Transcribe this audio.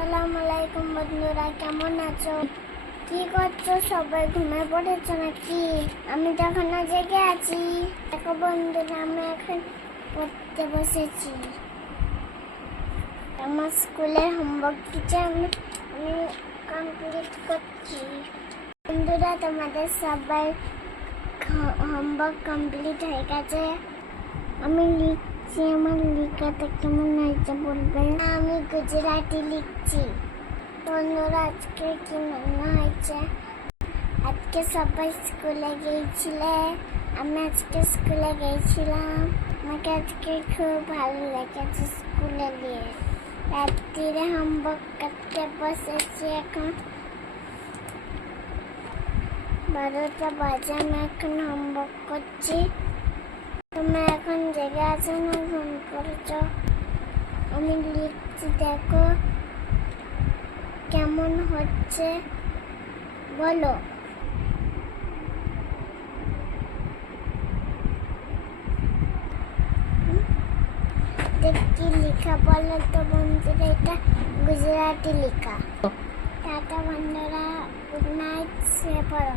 আসসালামু আলাইকুম বন্ধুরা, কেমন আছো? কি করছো? সবাই ঘুমিয়ে পড়েছো নাকি? আমি তো এখনো জেগে আছি। দেখো বন্ধুরা, আমি এখন পড়তে বসেছি। আমার স্কুলের হোমওয়ার্ক কিছু আমি কমপ্লিট করছি। বন্ধুরা, তোমাদের সবাই হোমওয়ার্ক কমপ্লিট হয়ে গেছে? আমি লিখছি, আমার লেখাটা কেমন হয়েছে বলবে। আমি গুজরাটি লিখছি। বন্ধুরা, আজকে কি মনে হয়েছে? আজকে সবাই স্কুলে গিয়েছিলে, আমি আজকে স্কুলে গিয়েছিলাম। আমাকে আজকে খুব ভালো লেগেছে স্কুলে গিয়ে। রাত্রিরে হোমওয়ার্ক করতে বসেছি। এখন 12টা বাজে, আমি এখন হোমওয়ার্ক করছি। তোমরা এখন জেগে আছো না ঘুম পড়েছ? আমি লিখছি, দেখো কেমন হচ্ছে বলো। কি লেখা বলো তো বন্ধুরা? এটা গুজরাটি লেখা। টাটা বন্ধুরা, গুড নাইট, শুয়ে পড়ো।